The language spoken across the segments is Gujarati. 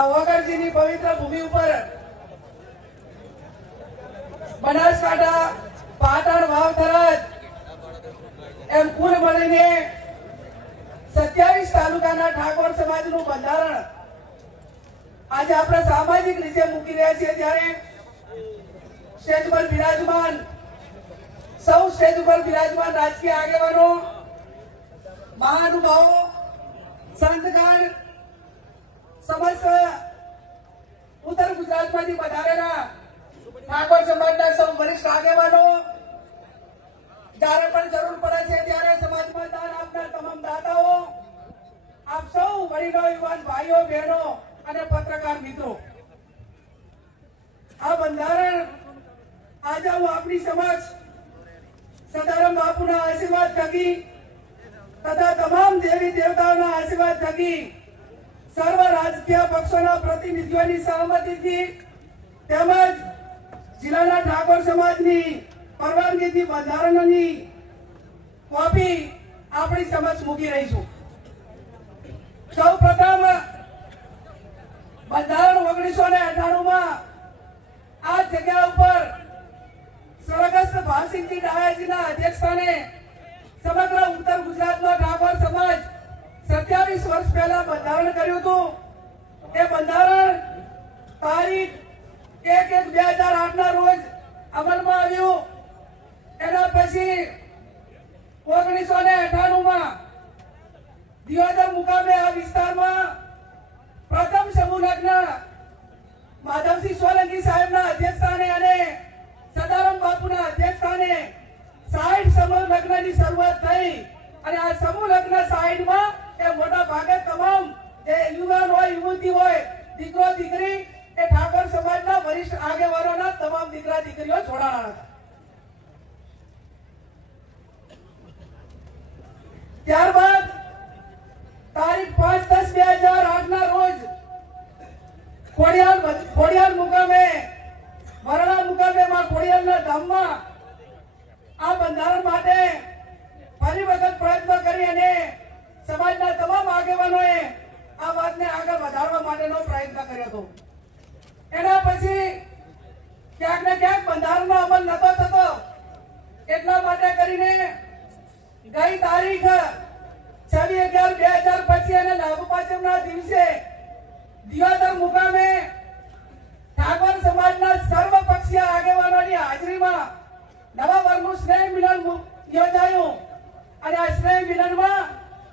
આ વગરજીની પવિત્ર ભૂમિ ઉપર બનાસકાંઠા, પાટણ, વાવ, થરાદ એમ કુલ મળીને 27 તાલુકાના ઠાકોર સમાજનું બંધારણ આજે આપણે સામાજિક રીતે મૂકી રહ્યા છીએ ત્યારે સ્ટેજ પર બિરાજમાન સૌ સ્ટેજ ઉપર બિરાજમાન રાજકીય આગેવાનો, મહાનુભાવો, સંતગણ, સમસ્ત ઉત્તર ગુજરાતમાંથી પધારેલા ઠાકોર સમાજના સૌ વરિષ્ઠ આગેવાનો, જ્યારે પણ જરૂર પડે છે ત્યારે સમાજમાં દાન આપનાર તમામ દાતાઓ, આપ સૌ વડીલો, યુવાન ભાઈઓ, બહેનો અને પત્રકાર મિત્રો, આ બંધારણ આજે હું આપની સમક્ષ સદારામ બાપુના આશીર્વાદ થકી તથા તમામ દેવી દેવતાઓના આશીર્વાદ થકી સર્વ રાજકીય પક્ષોના પ્રતિનિધિઓની સહમતીથી તેમજ જિલ્લાના ઠાકોર સમાજની પરવાનગીથી બંધારણની કોપી આપણી સમક્ષ મૂકી રહી છું. સૌ પ્રથમ બંધારણ 1998 આ જગ્યા ઉપર સ્વર્ગસ્થ ભાસિંગજી ડાયાજીના અધ્યક્ષસ્થાને સમગ્ર ઉત્તર ગુજરાતનો ઠાકોર સમાજ 27 વર્ષ પહેલા બંધારણ કર્યું હતું. એ બંધારણ તારીખ 1/1/2008 રોજ અમલમાં આવ્યું. એના પછી 1998 દિયોદર મુકામે આ વિસ્તારમાં પ્રથમ સમૂહ લગ્ન માધવસિંહ સોલંકી સાહેબના અધ્યક્ષસ્થાને અને સદારામ બાપુના અધ્યક્ષસ્થાને 60 સમૂહ લગ્નની શરૂઆત થઈ અને આ સમૂહ લગ્ન 60માં એ મોટા ભાગે તમામ જે યુવાન હોય, યુવતી હોય, દીકરો દીકરી એ ઠાકોર સમાજના વરિષ્ઠ આગેવાનોના તમામ દીકરા દીકરીઓ જોડાણા હતા. ત્યારબાદ તારીખ 5/10/2008 રોજ ખોડિયાર મુકામે વરણા મુકામે માં ખોડિયારના ધામમાં આ બંધારણ માટે ફરી વખત પ્રયત્ન કરી અને સમાજના તમામ આગેવાનોએ આ વાતને આગળ વધારવા માટેનો પ્રયત્ન કર્યો હતો. એના પછી ક્યાંક ને ક્યાંક બંધારણનો અમલ નતો થતો. એટલા માટે કરીને ગઈ તારીખ 26/11/2025 અને લાભ પાંચમના દિવસે દિયોદર મુકામે ઠાકોર સમાજના સર્વપક્ષીય આગેવાનોની હાજરીમાં નવા વર્ષનું સ્નેહ મિલન યોજાયું અને આ સ્નેહ મિલનમાં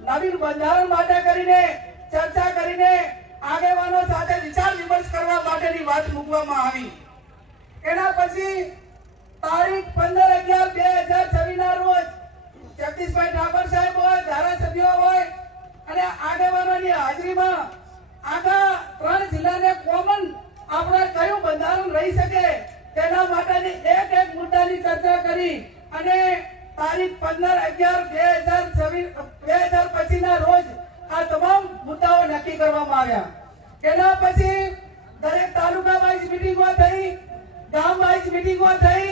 નવીન બંધારણ માટે કરીને ચર્ચા કરીને આગેવાનો સાથે વિચાર વિમર્શ કરવા માટેની વાત મૂકવામાં આવી. એના પછી તારીખ 15/11/2026 ના રોજ જગદીશભાઈ ઠાકોર સાહેબ હોય, ધારાસભ્યો હોય અને આગેવાનોની હાજરીમાં આખા 3 જિલ્લાને કોમન આપણે કયું બંધારણ રહી શકે તેના માટેની એક મુદ્દાની ચર્ચા કરી અને તારીખ 15/11/2025 ના રોજ આ તમામ મુદ્દાઓ નક્કી કરવામાં આવ્યા. એના પછી દરેક તાલુકા વાઇઝ મીટિંગો થઈ, ગામ વાઇઝ મીટિંગો થઈ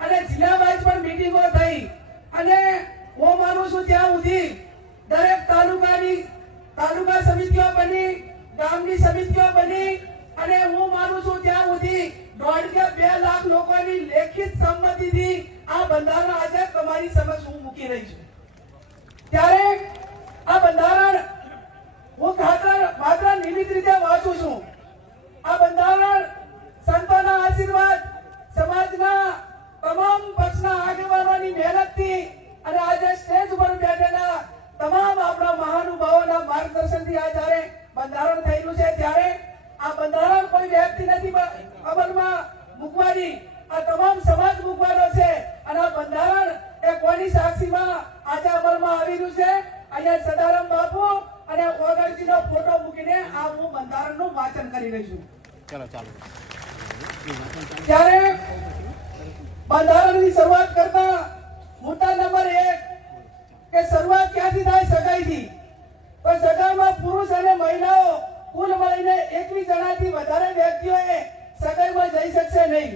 અને જિલ્લા વાઇઝ પણ મીટિંગો થઈ અને હું માનું છું ત્યાં સુધી દરેક તાલુકા સમિતિઓ બની, ગામની સમિતિઓ બની અને હું માનું છું ત્યાં સુધી 1.5 કે 2 લાખ લોકોની લેખિત સંમતિથી આ બંધારણ આજે તમારી સમક્ષ હું મૂકી રહી છું. ત્યારે આ બંધારણ હું માત્ર નિયમિત રીતે વાંચું છું. આ બંધારણ સંતોના આશીર્વાદ, સમાજના તમામ પક્ષના આગેવાનોની મહેનતથી અને આજે સ્ટેજ ઉપર બેઠેલા તમામ આપણા મહાનુભાવોના માર્ગદર્શનથી આ જ્યારે બંધારણ થયેલું છે ત્યારે આ બંધારણ કોઈ વ્યક્તિ નથી અમલમાં મૂકવાની, આ તમામ સમાજ મૂકવાનો છે અને આ બંધારણ એ કોની સાક્ષીમાં આજે અમલમાં આવી રહ્યું છે. અહીંયા સદારામ બાપુ અને ઓગણજીનો ફોટો મૂકીને આ હું બંધારણનું વાંચન કરી રહી છું. ત્યારે બંધારણની શરૂઆત કરતા મુદ્દા નંબર 1 કે શરૂઆત ક્યાંથી થાય? સગાઈથી. તો સગાઈમાં પુરુષ અને મહિલાઓ કુલ મળીને 21 જણાથી વધારે વ્યક્તિઓએ સગાઈમાં જઈ શકશે નહીં.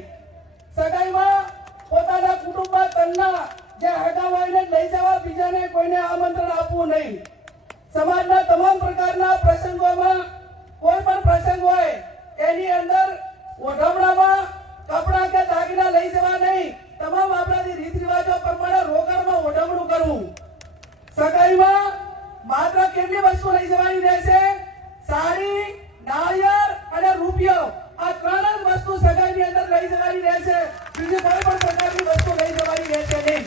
સગાઈમાં પોતાના કુટુંબમાં તલના જે હગા હોય લઈ જવા, બીજાને કોઈને આમંત્રણ આપવું નહીં. સમાજના તમામ પ્રકારના પ્રસંગોમાં કોઈ પણ પ્રસંગ હોય એની અંદર ઓઢવણામાં કપડા કે દાગીના લઈ જવા નહીં. તમામ આપણાથી રીત રિવાજો પ્રમાણે રોકડમાં ઓઢવણું કરવું. સગાઈમાં માત્ર કેટલી વસ્તુ લઈ જવાની રહેશે? સાડી, નાળિયેર અને રૂપિયો. આ ત્રણ જ વસ્તુ સગાઈની અંદર લઈ જવાની રહેશે. બીજી કોઈ પણ પ્રકારની વસ્તુ લઈ જવાની રહેશે નહીં.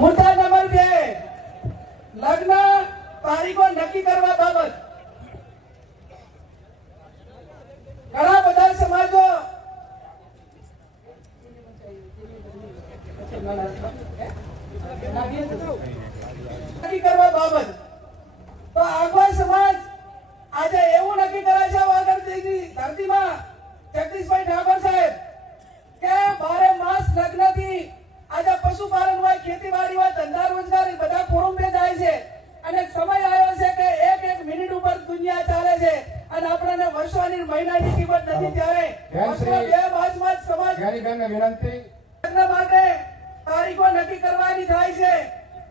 મુદ્દા નંબર 2, લગ્ન તારીખો નક્કી કરવા બાબત. ઘણા બધા સમાજો નક્કી કરવા બાબત. તો આખો સમાજ આજે એવું નક્કી કરે છે વાગડની ધરતીમાં જગદીશભાઈ ઠાકોર સાહેબ કે 12 માસ લગ્નથી આજે પશુપાલન હોય, ખેતીવાડી હોય, ધંધા રોજગારી બધા ખોરંભે જાય છે. અને સમય આવ્યો છે કે એક મિનિટ ઉપર દુનિયા ચાલે છે અને આપણને વર્ષોની મહિનાની કિંમત નથી. ત્યારે 2 માસમાં જ સમાજ વિનંતી લગ્ન માટે તારીખો નક્કી કરવાની થાય છે.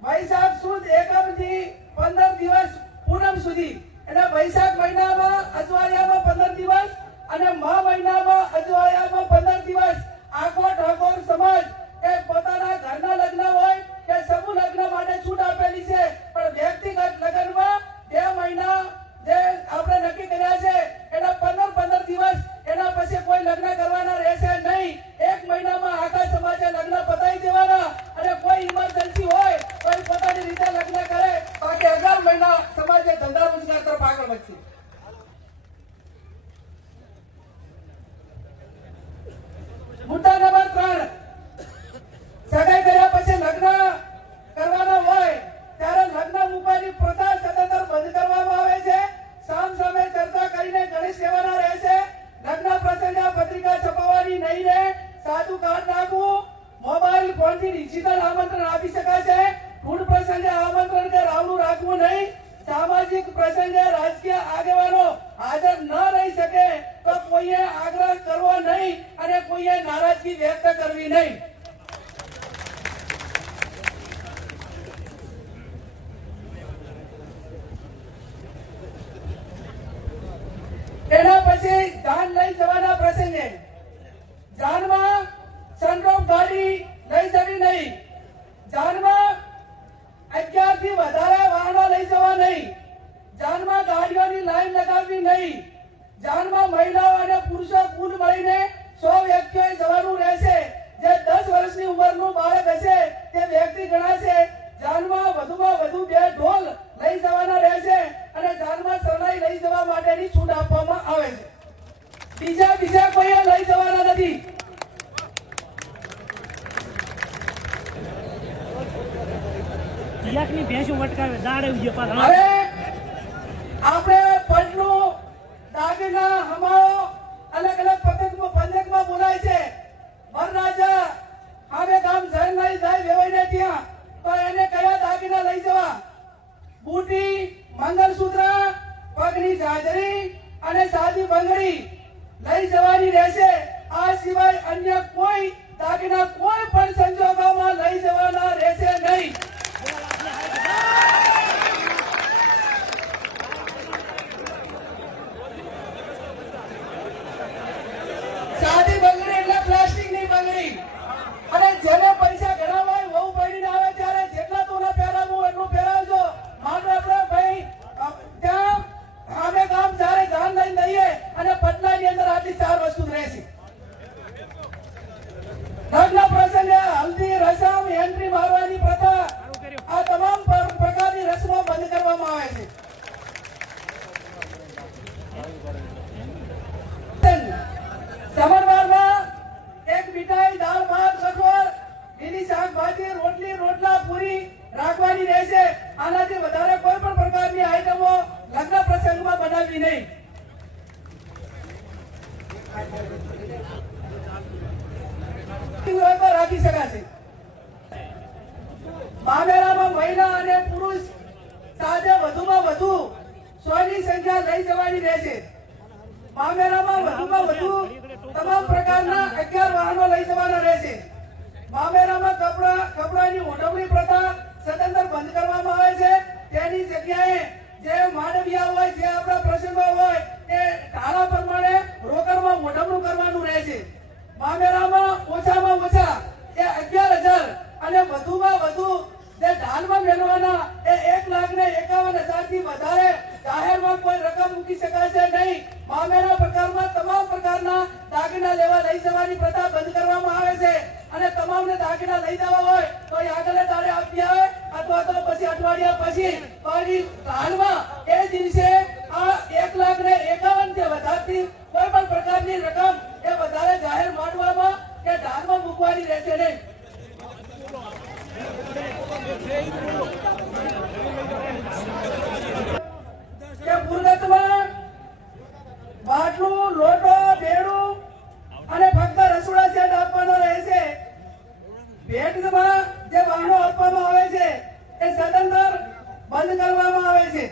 વૈશાખ સુદ એકમ થી 15 દિવસ પૂનમ સુધી. એટલે વૈશાખ મહિનામાં અજવાળિયામાં 15 દિવસ અને મહા મહિનામાં અજવાળિયામાં 15 દિવસ આખો ઠાકોર સમાજ એ પોતાના ઘરના લગ્ન હોય કે સમૂહ લગ્ન માટે છૂટ આપેલી છે. પણ વ્યક્તિગત લગ્નમાં 2 મહિના જે આપણે નક્કી કર્યા છે એના 15 દિવસ, એના પછી કોઈ લગ્ન કરવાના રહેશે નહીં. 1 મહિનામાં આખા સમાજે લગ્ન પતાવી દેવાના અને કોઈ ઇમરજન્સી હોય કોઈ પોતાની રીતે લગ્ન કરે. બાકી 11 મહિના સમાજે ધંધા રોજગાર તરફ આગળ વધશે. મુદ્દા નંબર 3, સગાઈ કર્યા પછી લગ્ન કરવાના હોય ત્યારે લગ્ન મૂકવાની પ્રથા સદંતર બંધ કરવામાં આવે છે. સામ સામે ચર્ચા કરીને ગણેશ લેવાના રહેશે. લગ્ન પ્રસંગે પત્રિકા છપાવવાની નહીં રહે. સાદું કાર્ડ નાખવું. મોબાઈલ ફોનથી ડિજિટલ આમંત્રણ આપી શકાશે. ફૂડ પ્રસંગે આમંત્રણ કે રાવણું રાખવું નહીં. સામાજિક પ્રસંગે રાજકીય આગેવાનો હાજર ન રહી શકે તો કોઈએ આગ્રહ કરવો નહીં અને કોઈએ નારાજગી વ્યક્ત કરવી નહીં. એના પછી જાન લઈ જવાના પ્રસંગે જાનમાં સનરૂફ ગાડી લઈ જવી નહીં. જાનમાં 11 થી વધારે વાહનો લઈ જવા નહીં. જાનમાં ગાડીઓની લાઈન લગાવવી નહીં. જાનમાં મહિલાઓ અને પુરુષો કુલ મળીને 100 વ્યક્તિઓએ જવાનું રહેશે. જે 10 વર્ષની ઉંમરનું બાળક હશે તે વ્યક્તિ ગણાશે. જાનમાં વધુમાં વધુ 2 ઢોલ લઈ જવાના રહેશે અને જાનમાં શરણાઈ લઈ જવા માટેની છૂટ આપવામાં આવે છે. બીજા કોઈ લઈ જવાના નથી. હવે આપણે પડલું દાગીના હમાઓ અલગ અલગ પંથકમાં બોલાય છે. વરરાજા હવે ગામ જઈ નહીં જાય વેવાઈને ત્યાં તો એને કયા દાગીના લઈ જવા? બુટી, મંગળસૂત્ર, પગની જાજરી અને સાદી બંગડી લઈ જવાની રહેશે. આ સિવાય અન્ય કોઈ દાગીના કોઈ પણ સંજોગોમાં લઈ જવાના રહેશે નહીં. સાદી બંગડી એટલે પ્લાસ્ટિકની બંગડી. અને જેને પૈસા ઘણા હોય વહુ પડીને આવે ત્યારે જેટલા તોલા પહેરાવવું એટલું પહેરાવજો. માનો આપણે ભાઈ ત્યાં અમે ગામ જ્યારે જાન લઈને દઈએ અને પટનાની અંદર આટલી 4 વસ્તુ રહેશે. લગ્ન પ્રસંગે હલ્દી રસમ, એન્ટ્રી મારવાની પ્રથા, આ તમામ પ્રકારની રસમો બંધ કરવામાં આવે છે. જમણવારમાં એક મીઠાઈ, દાળ, ભાત, કઠોળ, લીલી શાકભાજી, રોટલી, રોટલા, પૂરી રાખવાની રહેશે. આનાથી વધારે કોઈ પણ પ્રકારની આઈટમો લગ્ન પ્રસંગમાં બનાવવી નહીં. રાખી શકાશે. મામેરામાં મહિલા અને પુરુષ સાથે વધુમાં વધુ 100 ની સંખ્યા લઈ જવાની રહેશે. મામેરામાં વધુમાં વધુ તમામ પ્રકારના 11 વાહનો લઈ જવાના રહેશે. મામેરામાં કપડાની ઓઢવણી પ્રથા સદંતર બંધ કરવામાં આવે છે. તેની જગ્યાએ જે માંડવિયા હોય, જે આપણા પ્રસંગો હોય એ ધારા પ્રમાણે રોકડમાં ઓઢવણું કરવાનું રહેશે. મામેરામાં ઓછામાં ઓછા એ 11,000 અને વધુમાં વધુ જે ઢાલમાં મેળવાના એ 1,51,000 થી વધારે જાહેરમાં કોઈ રકમ મૂકી શકાશે નહીં. મામેરા પ્રકારમાં તમામ પ્રકારના દાગીના લેવા લઈ જવાની પ્રથા બંધ કરવામાં આવે છે અને તમામને દાગીના લઈ જવા હોય તો એ આગળ દાડે આપી આવે અથવા તો પછી અઠવાડિયા પછી કોઈ ઢાલમાં એ દિવસે આ 1,51,000 થી વધારતી કોઈ પણ પ્રકારની રકમ એ વધારે જાહેર માંડવામાં કે ઢાલમાં મૂકવાની રહેશે નહીં. કે પૂર્વતમાં બાટલું, લોટો, બેડું અને ફક્ત રસોડા સેટ આપવાનો રહેશે. ભેટમાં જે વાહનો આપવામાં આવે છે એ સદંતર બંધ કરવામાં આવે છે.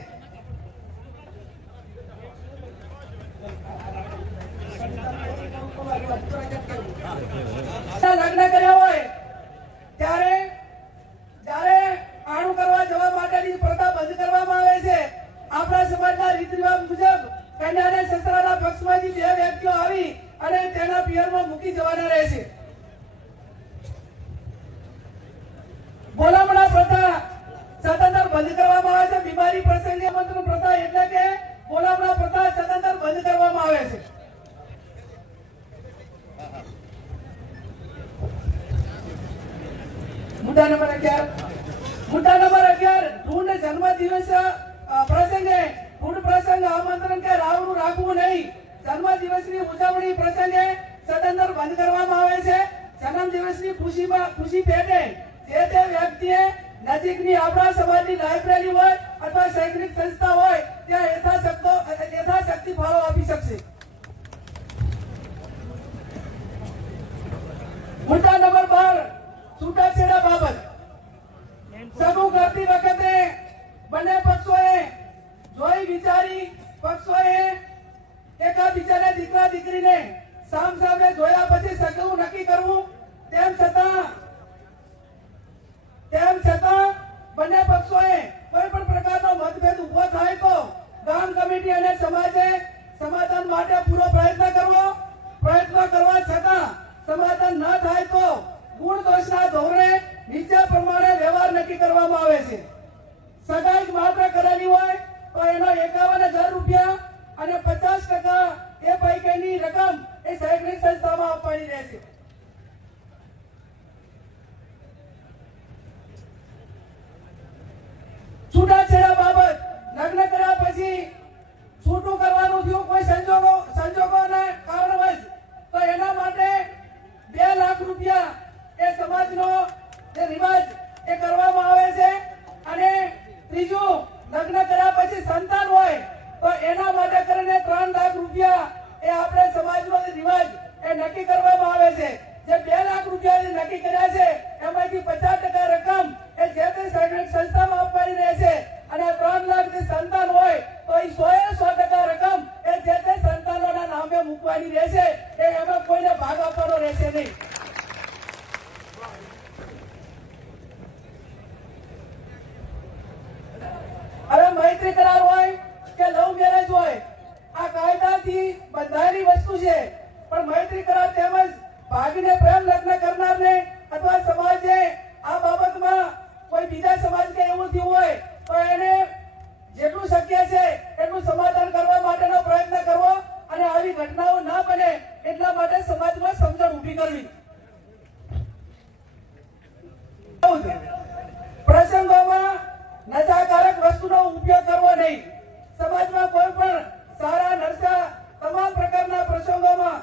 લગ્ન કર્યા હોય ત્યારે આણું કરવા જવા માટેની પ્રથા બંધ કરવામાં આવે છે. આપણા સમાજના રીત રિવાજ મુજબ કન્યાને સસરાના પક્ષમાંથી 2 વ્યક્તિઓ આવી અને તેના પિયરમાં મૂકી જવાના રહેશે. બોલામણા પ્રથા સદંતર બંધ કરવામાં આવે છે. બીમારી પ્રસંગે આમંત્રણ પ્રથા એટલે કે બોલામણા પ્રથા સદંતર બંધ કરવામાં આવે છે. મુદ્દા નંબર 11 ઢૂંઢ જન્મદિવસ પ્રસંગે ઢૂંઢ પ્રસંગ આમંત્રણ કે રાવણું રાખવું નહીં. જન્મદિવસની ઉજવણી પ્રસંગે સદંતર બંધ કરવામાં આવે છે. જન્મદિવસની ખુશી પેટે જે તે વ્યક્તિએ નજીકની આપણા સમાજની લાઇબ્રેરી હોય અથવા શૈક્ષણિક સંસ્થા હોય ત્યાં યથાશક્તિ ફાળો આપી શકશે. મુદ્દા નંબર 12 છૂટાછેડા બાબત. સગું કરતી વખતે બંને પક્ષોએ જોઈ વિચારી એકબીજાના દીકરા દીકરીને સામસામે જોયા પછી સગું નક્કી કરવું. તેમ છતાં બંને પક્ષોએ કોઈ પણ પ્રકારનો મતભેદ ઉભો થાય તો ગામ કમિટી અને સમાજે સમાધાન માટે પૂરો પ્રયત્ન કરવા છતાં સમાધાન ન થાય તો ગુણ દોષના ધોરણે નીચે પ્રમાણે વ્યવહાર નક્કી કરવામાં આવે છે. સગાઈ માત્ર કરેલી હોય તો એનો 51,000 રૂપિયા અને 50% એ પૈકીની રકમ એ શૈક્ષણિક સંસ્થામાં આપવાની રહેશે. છૂટાછેડા બાબત લગ્ન કર્યા પછી છૂટું કરવાનું થયું કોઈ સંજોગોના કારણવશ તો એના માટે 2 લાખ રૂપિયા એ સમાજનો જે રિવાજ એ કરવામાં આવે છે. અને ત્રીજું, લગ્ન કર્યા પછી સંતાન હોય તો એના માટે કરીને 3 લાખ રૂપિયા એ આપણે સમાજનો રિવાજ એ નક્કી કરવામાં આવે છે. જે 2 લાખ રૂપિયા નક્કી કર્યા છે એમાંથી 50% રકમ એ જે તે શૈક્ષણિક સંસ્થામાં આપવાની રહેશે અને 3 લાખ જે સંતાન હોય તો એ 100% રકમ એ જે તે સંતાનોના નામે મૂકવાની રહેશે. એમાં કોઈને ભાગ આપવાનો રહેશે નહીં. હવે મૈત્રી કરાર હોય કે લવ મેરેજ હોય આ કાયદાથી બંધાયેલી વસ્તુ છે. પણ મૈત્રી કરાર તેમજ ભાગીને પ્રેમ લગ્ન કરનારને અથવા સમાજે આ બાબતમાં કોઈ બીજા સમાજ કે એવું થયું હોય તો એને જેટલું શક્ય છે એટલું સમાધાન કરવા માટેનો પ્રયત્ન કરવો અને આવી ઘટનાઓ ના બને એટલા માટે સમાજમાં સમજણ ઊભી કરવી. પ્રસંગોમાં નશાકારક વસ્તુનો ઉપયોગ કરવો નહીં. સમાજમાં કોઈ પણ સારા નશા તમામ પ્રકારના પ્રસંગોમાં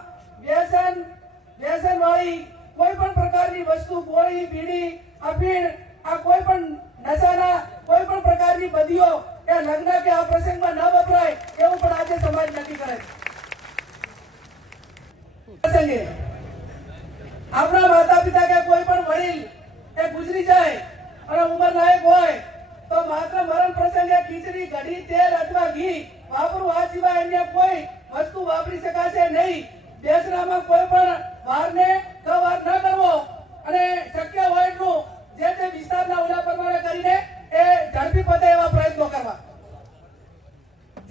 વ્યસન વાળી કોઈ પણ પ્રકારની વસ્તુ, ગોળી, બીડી, અફીણ, આ કોઈ પણ નશાના કોઈ પણ પ્રકારની બદીઓ એ લગ્ન કે આ પ્રસંગમાં ન વપરાય એવું પણ આજે સમાજ નક્કી કરે છે. આપણા માતા પિતા કે કોઈ પણ વડીલ એ ગુજરી જાય અને ઉંમર લાયક હોય તો માત્ર મરણ પ્રસંગે ખીચડી, કઢી, તેલ અથવા ઘી વાપરવું આ સિવાય અન્ય કોઈ વસ્તુ વાપરી શકાશે નહીં. બેસરામાં કોઈ પણ વારને વાર ન કરવો અને શક્ય હોય એટલું જે તે વિસ્તારના ઓલા પ્રમાણે કરીને એ ઝડપી પતે એવા પ્રયત્નો કરવા.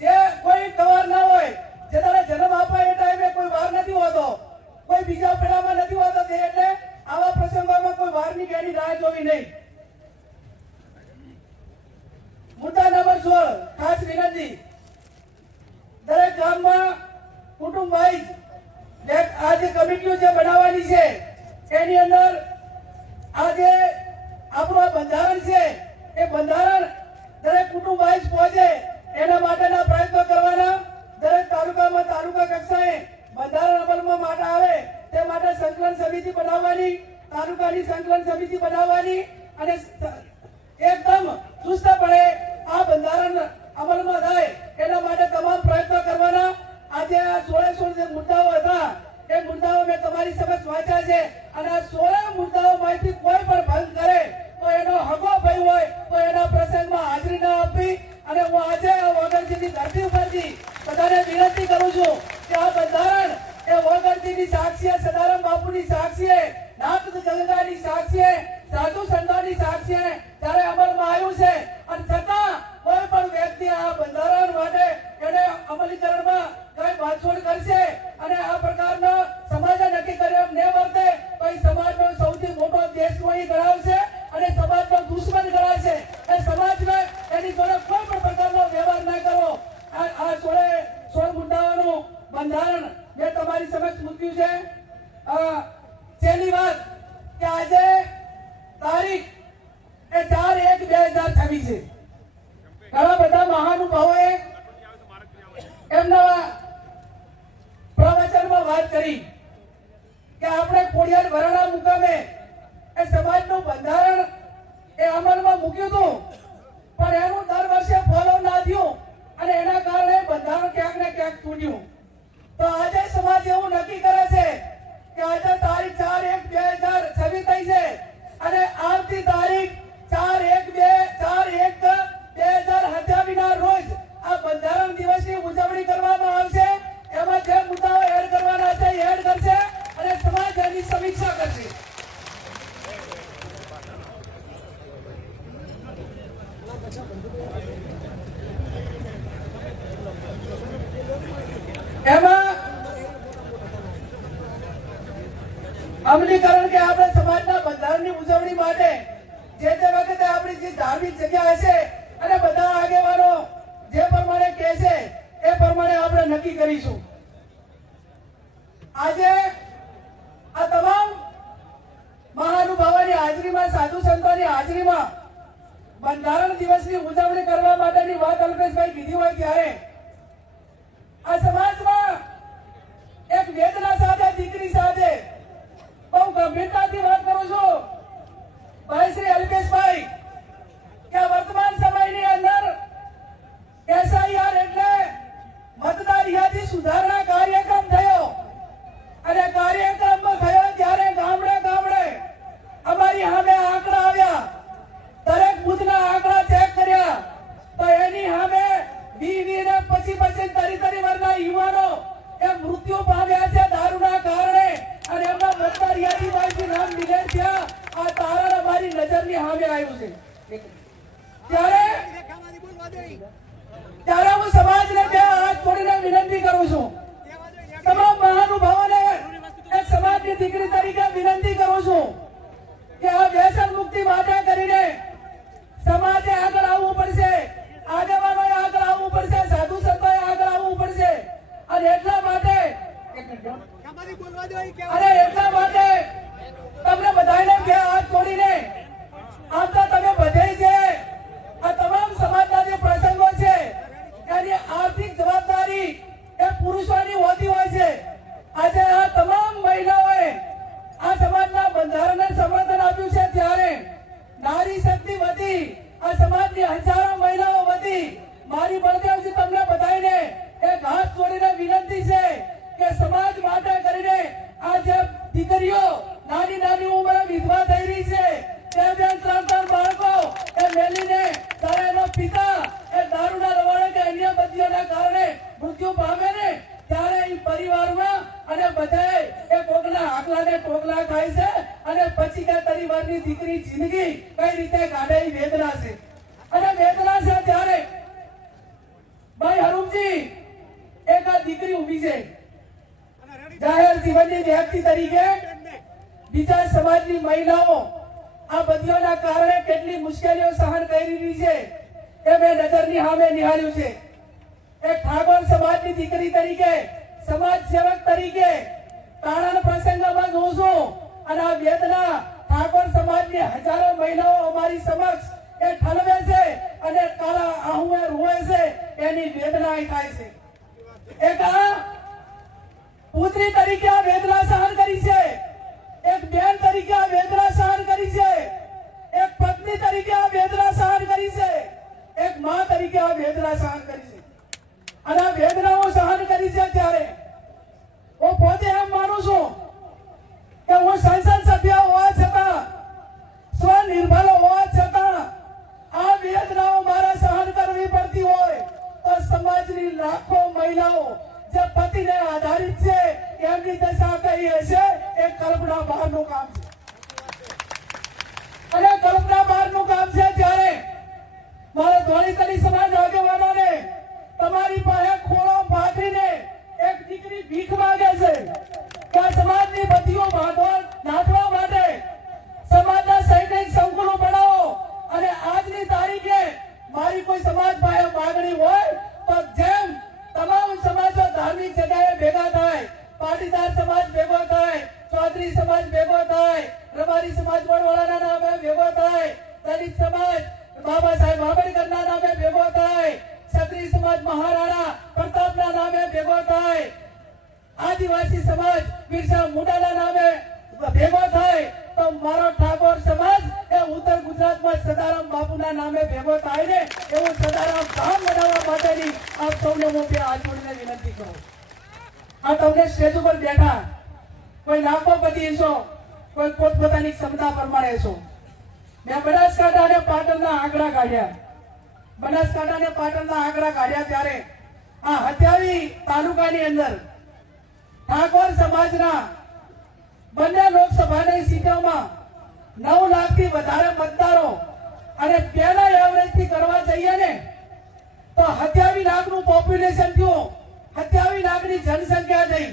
જે કોઈ કવાર ના હોય, જે તારે જન્મ આપવા એ ટાઈમે કોઈ વાર નથી હોતો, કોઈ બીજા પેડામાં નથી હોતો, તે એટલે આવા પ્રસંગોમાં કોઈ વારની કે એની રાહ જોવી નહીં. મુદ્દા નંબર 16 ખાસ વિનંતી, દરેક ગામમાં કુટુંબ વાઇઝ આ જે કમિટીઓ જે બનાવવાની છે એની અંદર આ જે આપણું બંધારણ છે એ બંધારણ દરેક કુટુંબ વાઇઝ પહોંચે એના માટેના પ્રયત્નો કરવાના. દરેક તાલુકામાં તાલુકા કક્ષાએ બંધારણ અમલમાં માટે આવે તે માટે સંકલન સમિતિ બનાવવાની, તાલુકાની સંકલન સમિતિ બનાવવાની અને એકદમ ચુસ્તપણે આ બંધારણ અમલમાં થાય એના માટે તમામ પ્રયત્નો કરવાના. આજે આ 16 જે મુદ્દાઓ હતા એ મુદ્દાઓ મેં તમારી સમક્ષ વાંચ્યા છે અને આ 16 મુદ્દાઓમાંથી કોઈ પણ ભંગ કરે તો એનો હગો ભાઈ હોય તો એના પ્રસંગમાં હાજરી ન આપવી. અને હું આજે વગરજીની ધરતી ઉપરથી બધાને વિનંતી કરું છું કે આ બંધારણ એ વગરજીની સાક્ષીએ, સદારામ બાપુની સાક્ષીએ, નાથ ગંગાની સાક્ષીએ, સાધુ સંતોની સાક્ષીએ ત્યારે અમલમાં આવ્યું છે અને છતાં કોઈ પણ વ્યક્તિ આ બંધારણ માટે એને અમલીકરણમાં કઈ બાંધછોડ કરશે અને આ પ્રકારનો સમાજે નક્કી કર્યો ને વર્તે તો એ સમાજનો સૌથી મોટો દેશદ્રોહી ગણાવશે અને સમાજનો દુશ્મન ગણાશે. એ સમાજને એની જોડે કોઈ પણ પ્રકારનો વ્યવહાર ન કરવો. આ 16 મુદ્દાઓનું બંધારણ મેં તમારી સમક્ષ મૂક્યું છે. છેલ્લી વાત કે આજે તારીખ એ 4/1/2026 છે. ઘણા બધા મહાનુભાવોએ એમના પ્રવચનમાં વાત કરી કે આપણે ખોડિયાર વરાણા મુકામે એ સમાજનું બંધારણ એ અમલમાં મૂક્યું હતું પણ એનું દર વર્ષે ફોલો ના થયું અને એના કારણે બંધારણ ક્યાંક ને ક્યાંક તૂટ્યું. તો આજે સમાજ એવું નક્કી કરે છે કે આજે તારીખ 4/1/2026 થઈ છે અને આવતી તારીખ 4/1/2027 ના રોજ આ બંધારણ દિવસની ઉજવણી કરવામાં આવશે. એમાં જે મુદ્દાઓ એડ કરવાના છે એ એડ કરશે અને સમાજ એની સમીક્ષા કરશે. એમાં અમલીકરણ કે આપણે સમાજના બંધારણની ઉજવણી માટે જે તે વખતે આપણી જે ધાર્મિક જગ્યા હશે અને બધા આગેવાનો જે પ્રમાણે કહે છે એ પ્રમાણે આપણે નક્કી કરીશું. આજે આ તમામ મહાનુભાવોની હાજરીમાં, સાધુ સંતોની હાજરીમાં બંધારણ દિવસની ઉજવણી કરવા માટેની વાત અલ્પેશભાઈ કીધી હોય ત્યારે આ સમાજમાં એક વેદના સાથે, દીકરી સાથે બહુ ગંભીરતાથી વાત કરું છું ભાઈ શ્રી અલ્પેશભાઈ કે વર્તમાન સમયની અંદર SIR એટલે મતદાર યાદી સુધારણા કાર્યક્રમ થયો અને કાર્યક્રમ થયો ત્યારે ગામડે ગામડે અમારી સામે આંકડા આવ્યા. દરેક બુથના આંકડા ચેક કર્યા તો એની સામે 20 ને 25 વર્ષના યુવાનો એ મૃત્યુ પામ્યા છે દારૂના કારણે અને એમના મતદાર યાદીમાંથી નામ ડિલીટ થયા. આ તારણ અમારી નજરની સામે આવ્યું છે. ત્યારે હું સમાજને બે હાથ જોડીને વિનંતી કરું છું, તમામ મહાનુભાવોને એક સમાજની દીકરી તરીકે વિનંતી કરું છું કે આ વ્યસન મુક્તિ માટે કરીને સમાજે આગળ આવવું પડશે, આગેવાનોએ આગળ આવવું પડશે, સાધુ સંતોએ આગળ આવવું પડશે અને એટલા માટે તમને બધાને બે હાથ જોડીને આવતા તમે બધે છે આ તમામ સમાજના જે પ્રસંગો છે એની આર્થિક જવાબદારી એ પુરુષોની હોતી હોય છે. આજે આ તમામ મહિલાઓએ આ સમાજના બંધારણને સમર્થન આપ્યું છે ત્યારે નારી શક્તિ વધી, આ સમાજની હજારો મહિલાઓ વધી. મારી બળદેવજી તમને બધાને એક હાથ જોડીને વિનંતી છે કે સમાજ માટે કરીને આ જે દીકરીઓ નાની નાની ઉંમરે વિધવા થઈ રહી છે, તે બેન 3 બાળકો એ મેલીને ત્યારે એનો પિતા એ દારૂના રવાડે કે અન્ય બદીઓના કારણે મૃત્યુ પામે ને અને બધાય એ કોકના આકલાને ટોકલા ખાય છે અને પછી કે તરીવારની દીકરી જિંદગી કઈ રીતે કાઢે એ વેદના છે. અને વેદના છે ત્યારે ભાઈ હરુમજી એક આ દીકરી ઊભી છે જાહેર જીવનની વ્યક્તિ તરીકે બીજા સમાજની મહિલાઓ આ બધીઓના કારણે કેટલી મુશ્કેલીઓ સહન કરી રહી છે એ મેં નજરની સામે નિહાળ્યું છે. એક ઠાકોર સમાજની દીકરી તરીકે સમાજ સેવક તરીકે તાળાના પ્રસંગમાં જોઉં છું અને આ વેદના ઠાકોર સમાજની હજારો મહિલાઓ અમારી સમક્ષ એ ઠલવે છે અને કાળા આહુએ રોવે છે એની વેદના થાય છે. એક પુત્રી તરીકે આ વેદના સહન કરી છે, એક બેન તરીકે આ વેદના સહન કરી છે, એક પત્ની તરીકે આ વેદના સહન કરી છે, એક માં તરીકે આ વેદના સહન કરી છે. અને આ વેદનાઓ સહન કરી છે ત્યારે હું પોતે એમ માનું છું કે હું સંસદ સભ્ય હોવા છતાં સ્વનિર્ભર હોવા છતાં આ વેદનાઓ મારા સહન કરવી પડતી હોય તો સમાજની લાખો મહિલાઓ જે પતિને આધારિત છે એમની દશા કઈ હશે એ કલ્પના બહારનું કામ છે. અને કલ્પના બહારનું કામ છે ત્યારે મારા ધોળીકલી સમાજ આગેવાનોને તમારી પાસે ખોળો પાથરીને એક દીકરી ભીખ માંગે છે કે આ સમાજની બત્તીઓ નાથવા માટે સમાજના સૈનિક સંકુલો બનાવો અને આજની તારીખે મારી કોઈ સમાજ પાસે માંગણી હોય તો જેમ તમામ સમાજો ધાર્મિક જગ્યાએ ભેગા થાય, પાટીદાર સમાજ ભેગો થાય, ચૌધરી સમાજ ભેગો થાય, રબારી સમાજ વડવાળાના નામે ભેગો થાય, દલિત સમાજ બાબા સાહેબ આંબેડકરના નામે ભેગો થાય, ક્ષત્રિય સમાજ મહારાણા પ્રતાપના નામે ભેગો થાય, આદિવાસી સમાજ બિરસા મુંડાના નામે ભેગો થાય તો મારો ઠાકોર સમાજ એ ઉત્તર ગુજરાતમાં સદારામ બાપુના નામે ભેગો થાય ને એવું સદારામ ધામ બનાવવા માટેની આપ સૌને હું બે હાથ જોડીને વિનંતી કરું. આ તમને સ્ટેજ ઉપર બેઠા કોઈ લાખોપતિ છો, કોઈ પોતપોતાની ક્ષમતા પ્રમાણે છો. મેં બનાસકાંઠા અને પાટણના આંકડા કાઢ્યા. બનાસકાંઠા અને પાટણના આંકડા કાઢ્યા ત્યારે આ હત્યાવી તાલુકાની અંદર ઠાકોર સમાજના બંને લોકસભાની સીટોમાં 9 લાખથી વધારે મતદારો અને પેલા એવરેજ થી કરવા જઈએ ને તો 27 લાખનું પોપ્યુલેશન થયું, 27 લાખની જનસંખ્યા થઈ.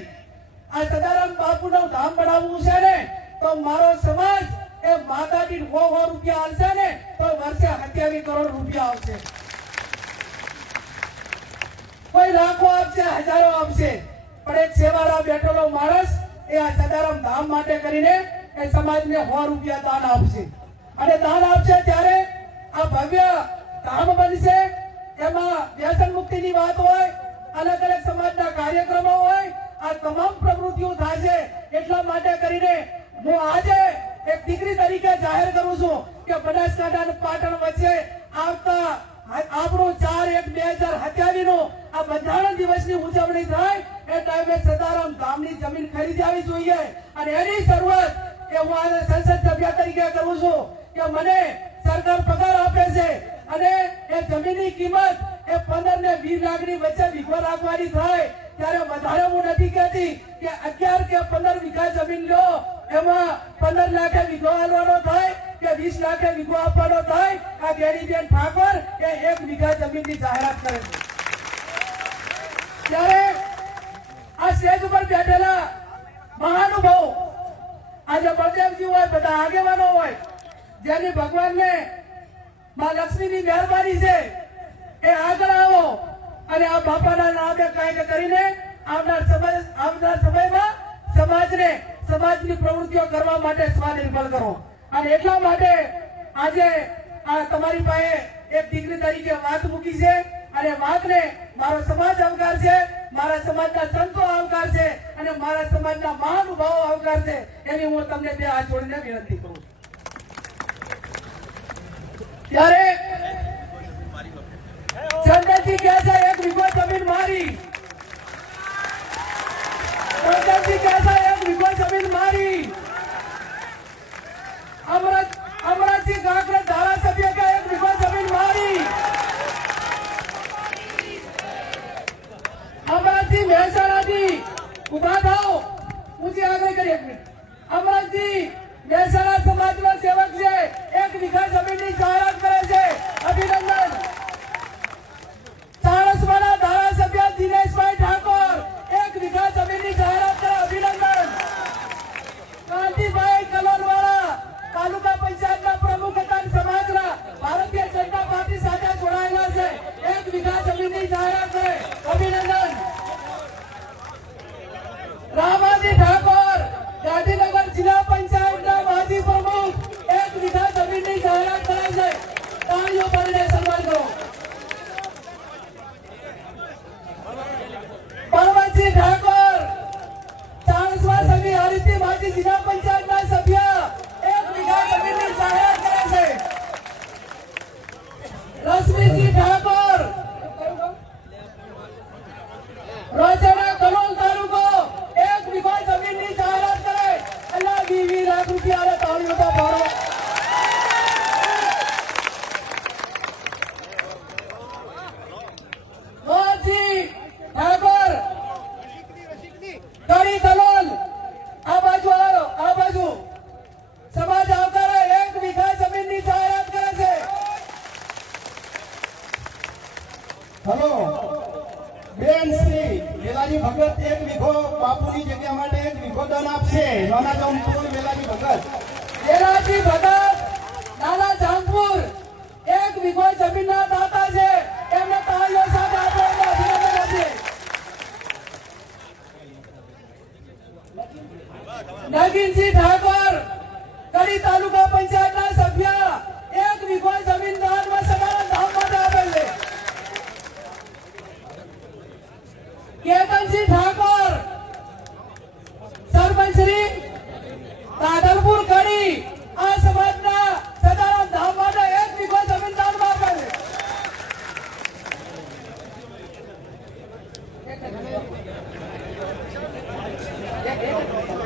આ સદારામ બાપુનું ધામ બનાવવું છે ને તો મારો સમાજ એ માતા દીઠ 100 રૂપિયા આવશે ને તો વર્ષે 27 કરોડ રૂપિયા આવશે. કોઈ લાખો આપશે, હજારો આપશે, પણ એક સેવાળા બેઠેલો માણસ એ આ સદારામ ધામ માટે કરીને એ સમાજને 100 રૂપિયા દાન આપશે. અને દાન આપશે ત્યારે આ ભવ્ય ધામ બનશે. એમાં વ્યસન મુક્તિની વાત હોય, અલગ અલગ સમાજના કાર્યક્રમો હોય, આ તમામ પ્રવૃત્તિઓ થશે. એટલા માટે કરીને હું આજે એક દીકરી તરીકે જાહેર કરું છું કે બનાસકાંઠા અને પાટણ વચ્ચે આવતા આપણું 4/1/2027 નો આ બંધારણ દિવસની ઉજવણી થાય એ ટાઈમે સદારામ ધામની જમીન ખરીદાવી જોઈએ. અને એની શરૂઆત કે હું આજે સંસદ સભ્ય તરીકે કરું છું કે મને સરકાર પગાર આપે છે અને એ જમીનની કિંમત એ 15 ને 20 લાખની વચ્ચે વીઘો રાખવાની થાય ત્યારે વધારે હું નથી કહેતી કે 11 કે 15 વીઘા જમીન લો એમાં 15 લાખે વીઘો આલવાનો થાય કે 20 લાખે વીઘો આપવાનો થાય. આ ગેરીબેન ઠાકોર એ 1 વીઘા જમીનની જાહેરાત કરે છે. ત્યારે આ સ્ટેજ ઉપર બેઠેલા મહાનુભાવ આજે બળદેવજી હોય, બધા આગેવાનો હોય, જેની ભગવાનને માં લક્ષ્મીની મહેરબાની છે એ આગળ આવો અને આ બાપાના નામે કંઈક કરીને આવનાર સમયમાં સમાજને સમાજની પ્રવૃત્તિઓ કરવા માટે સ્વનિર્ભર કરો. અને એટલા માટે આજે આ તમારી પાસે એક દીકરી તરીકે વાત મૂકી છે અને વાતને મારો સમાજ આવકાર છે, મારા સમાજના સંતો આવકાર છે અને મારા સમાજના મહાનુભાવો આવકાર છે. એવી હું તમને બે હાથ જોડીને વિનંતી કરું. ત્યારે ચંદનજી કહે છે 1 વીઘો જમીન મારી, ચંદનજી કહે છે 1 વીઘો જમીન મારી. અમરાજી ગાંકરે ધારાસભ્ય કે 1 વીઘો જમીન મારી. અમરાજી મહેસાણાથી ઉભા થાઓ. ઊંચી આગળ કરી એક મિનિટ અમરજી મહેસાણા સમાજનો સેવક છે 1 વીઘા જમીનની જાહેરાત કરે છે અભિનંદન ચાણસ્માના ધારાસભ્ય દિનેશભાઈ ઠાકોર 1 વીઘા જમીનની જાહેરાત કરે અભિનંદન કાંતિભાઈ કલોલવાળા તાલુકા પંચાયતના પ્રમુખ હતા સમાજના ભારતીય જનતા પાર્ટી સાથે જોડાયેલા છે 1 વીઘા જમીનની જાહેરાત કરે અભિનંદન રામાજી ઠાકોર ગાંધીનગર જિલ્લા પંચાયતના માજી પ્રમુખ 1 વીઘા જમીનની જાહેરાત કરે છે તાળીઓ પાડીને સન્માન કરો પરમતજી ઠાકોર ચાણસ્મા સમી હરિતી માજી જિલ્લા પંચાયતના સભ્ય 1 વીઘા જમીનની જાહેરાત કરે છે રશ્મિજી ઠાકોર રોજના કલોલ તાલુકો 1 વીઘા જમીનની જાહેરાત કરે અને 20 લાખ રૂપિયા તાળીઓ તો ભરો રોજી ઠાકોર કડી કલોલ આ બાજુ આવો આ બાજુ સમાજ આવકારે 1 વીઘા જમીનની જાહેરાત કરે છે હેલો બેન શ્રી વેલાજી ભગત 1 વીઘો બાપુની જગ્યા માટે 1 વીઘો દાન આપશે નાના જામપુર વેલાજી ભગત વેલાજી ભગત નાના જામપુર 1 વીઘો જમીનના દાતા છે એમને તાળીઓ સાથે આપણે અભિનંદન આપીએ નગીનજી ઠાકોર કડી તાલુકા પંચાયતના સભ્ય 1 વીઘો જમીન દાનમાં સદાના ધામ માટે આપેલ છે કેતનજી ઠાકોર સરપંચ શ્રી રાધનપુર કડી આ સમાજના સદારામ ધામ માટે 1 વીઘો જમીન દાનમાં આપેલ છે